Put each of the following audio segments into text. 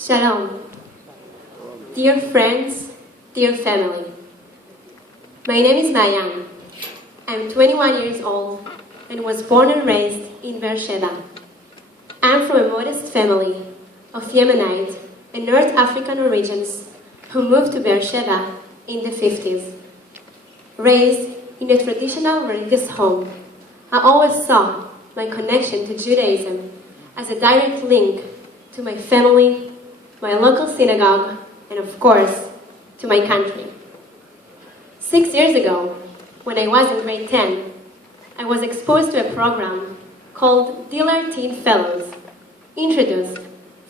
Shalom. Dear friends, dear family. My name is מעייני. I'm 21 years old and was born and raised in Beersheba. I'm from a modest family of Yemenite and North African origins who moved to Beersheba in the 50s. Raised in a traditional religious home, I always saw my connection to Judaism as a direct link to my family, my local synagogue, and of course, to my country. 6 years ago, when I was in grade 10, I was exposed to a program called Dealer Teen Fellows, introduced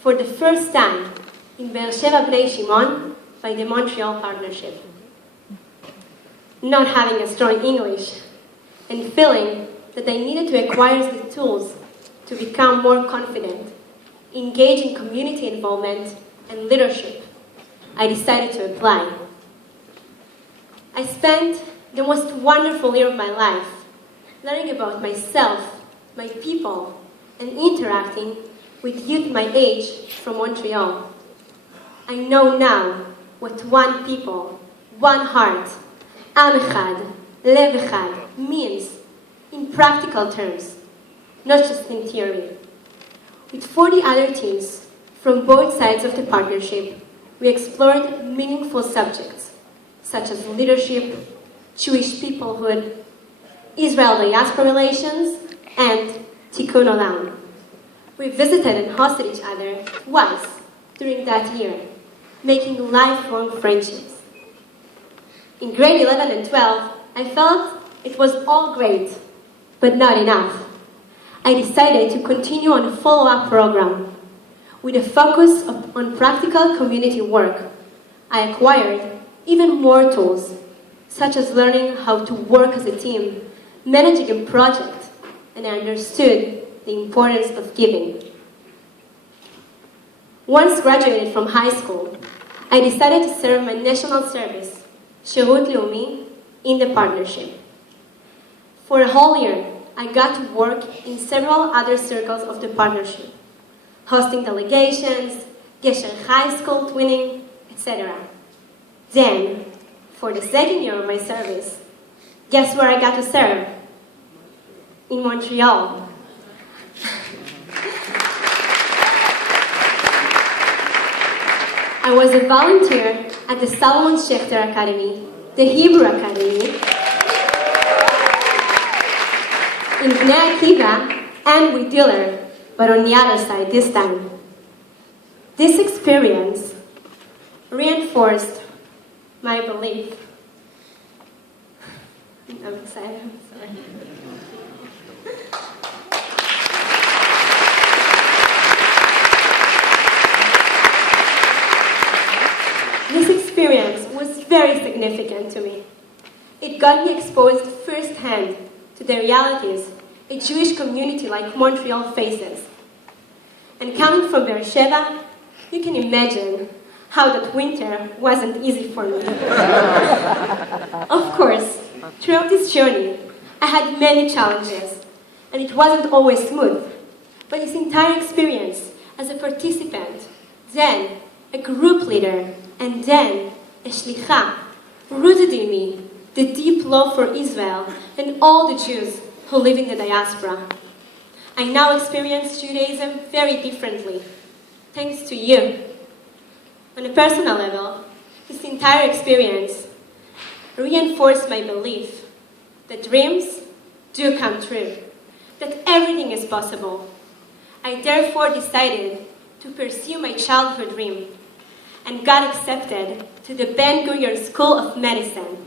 for the first time in Beersheba Bnei Shimon by the Montreal Partnership. Not having a strong English and feeling that I needed to acquire the tools to become more confident, engage in community involvement and leadership, I decided to apply. I spent the most wonderful year of my life learning about myself, my people, and interacting with youth my age from Montreal. I know now what one people, one heart, Am Echad, Lev Echad means in practical terms, not just in theory. With 40 other teams from both sides of the partnership, we explored meaningful subjects such as leadership, Jewish peoplehood, Israel-diaspora relations, and Tikkun Olam. We visited and hosted each other twice during that year, making lifelong friendships. In grade 11 and 12, I felt it was all great, but not enough. I decided to continue on a follow-up program. With a focus on practical community work, I acquired even more tools, such as learning how to work as a team, managing a project, and I understood the importance of giving. Once graduated from high school, I decided to serve my national service, Shirut Leumi, in the partnership. For a whole year, I got to work in several other circles of the partnership, hosting delegations, Gesher High School twinning, etc. Then, for the second year of my service, guess where I got to serve? In Montreal. I was a volunteer at the Solomon Schechter Academy, the Hebrew Academy, in Bnei Akiva, and with Dealer, but on the other side this time. This experience reinforced my belief. I'm excited, I'm sorry. This experience was very significant to me. It got me exposed firsthand to the realities a Jewish community like Montreal faces. And coming from Beersheba, you can imagine how that winter wasn't easy for me. Of course, throughout this journey, I had many challenges, and it wasn't always smooth. But this entire experience as a participant, then a group leader, and then a shlicha, rooted in me the deep love for Israel and all the Jews who live in the diaspora. I now experience Judaism very differently, thanks to you. On a personal level, this entire experience reinforced my belief that dreams do come true, that everything is possible. I therefore decided to pursue my childhood dream and got accepted to the Ben-Gurion School of Medicine.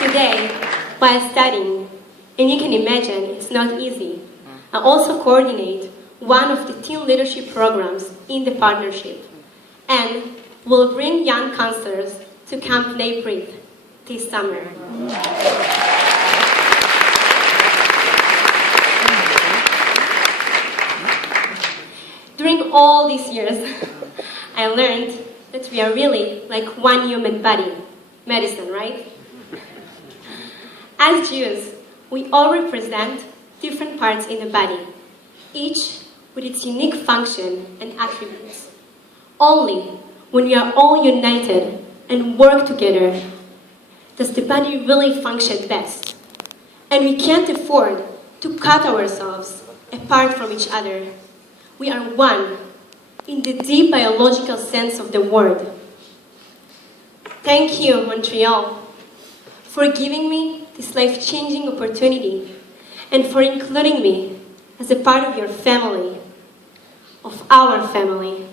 Today, while studying, and you can imagine it's not easy, I also coordinate one of the teen leadership programs in the partnership and will bring young counselors to Camp Bnei Brit this summer. During all these years, I learned that we are really like one human body, medicine, right? As Jews, We all represent different parts in the body, each with its unique function and attributes. Only when we are all united and work together does the body really function best. And we can't afford to cut ourselves apart from each other. We are one in the deep biological sense of the word. Thank you, Montreal, for giving me this life-changing opportunity and for including me as a part of your family, of our family.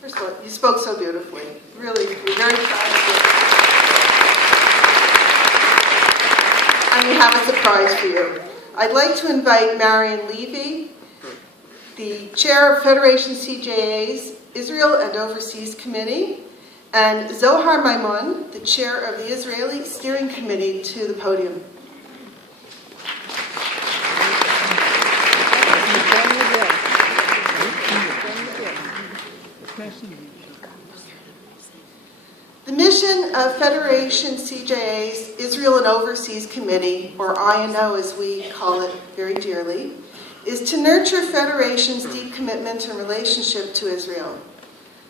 First of all, you spoke so beautifully. Really, we're very proud of you. And we have a surprise for you. I'd like to invite Marion Levy, the chair of Federation CJA's Israel and Overseas Committee, and Zohar Maimon, the chair of the Israeli Steering Committee, to the podium. The mission of Federation CJA's Israel and Overseas Committee, or INO as we call it very dearly, is to nurture Federation's deep commitment and relationship to Israel.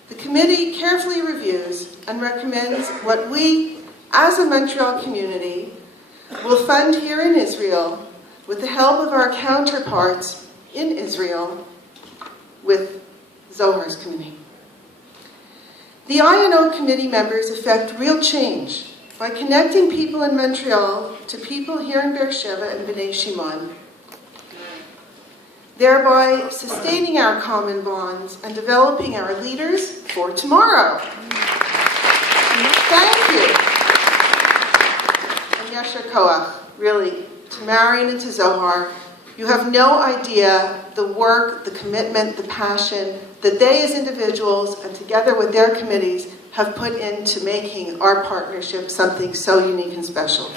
The committee carefully reviews and recommends what we, as a Montreal community, will fund here in Israel with the help of our counterparts in Israel with Zohar's committee. The INO committee members effect real change by connecting people in Montreal to people here in Beersheba and Bnei Shimon, thereby sustaining our common bonds and developing our leaders for tomorrow. Thank you. And Yasher Koach, really, to Marion and to Zohar, you have no idea the work, the commitment, the passion that they as individuals and together with their committees have put into making our partnership something so unique and special.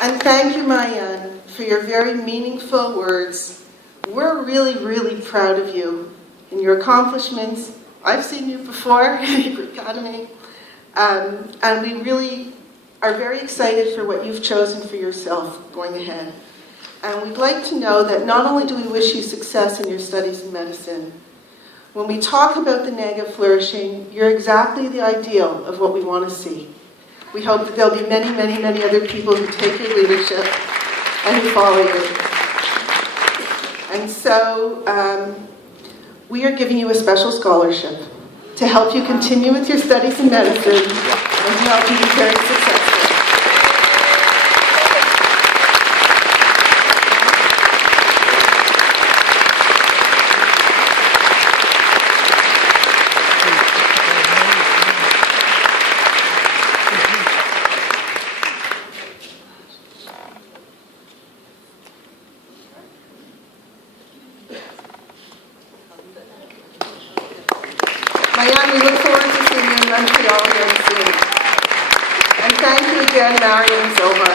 And thank you, Mayan, for your very meaningful words. We're really, really proud of you and your accomplishments. I've seen you before at the Academy, and we really are very excited for what you've chosen for yourself going ahead. And we'd like to know that not only do we wish you success in your studies in medicine, when we talk about the MEGGA flourishing, you're exactly the ideal of what we want to see. We hope that there'll be many, many, many other people who take your leadership and who follow you. And so we are giving you a special scholarship to help you continue with your studies in medicine and to help you be very successful. Mayan, we look forward to seeing you in Montreal very soon. And thank you again, Marion and Zohar.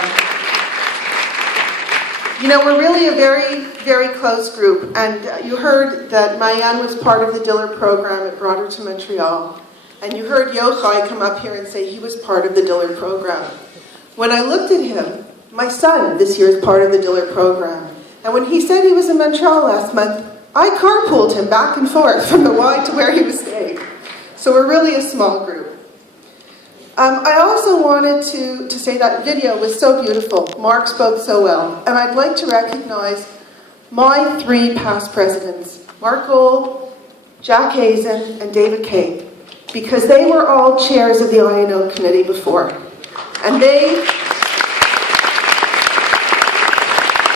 You know, we're really a very, very close group. And you heard that Mayan was part of the Diller program. It brought her to Montreal. And you heard Yochai come up here and say he was part of the Diller program. When I looked at him, my son this year is part of the Diller program. And when he said he was in Montreal last month, I carpooled him back and forth from the Y to where he was staying. So we're really a small group. I also wanted to say that video was so beautiful. Mark spoke so well. And I'd like to recognize my 3 past presidents, Mark Gold, Jack Hazen, and David Kay, because they were all chairs of the INO committee before. And they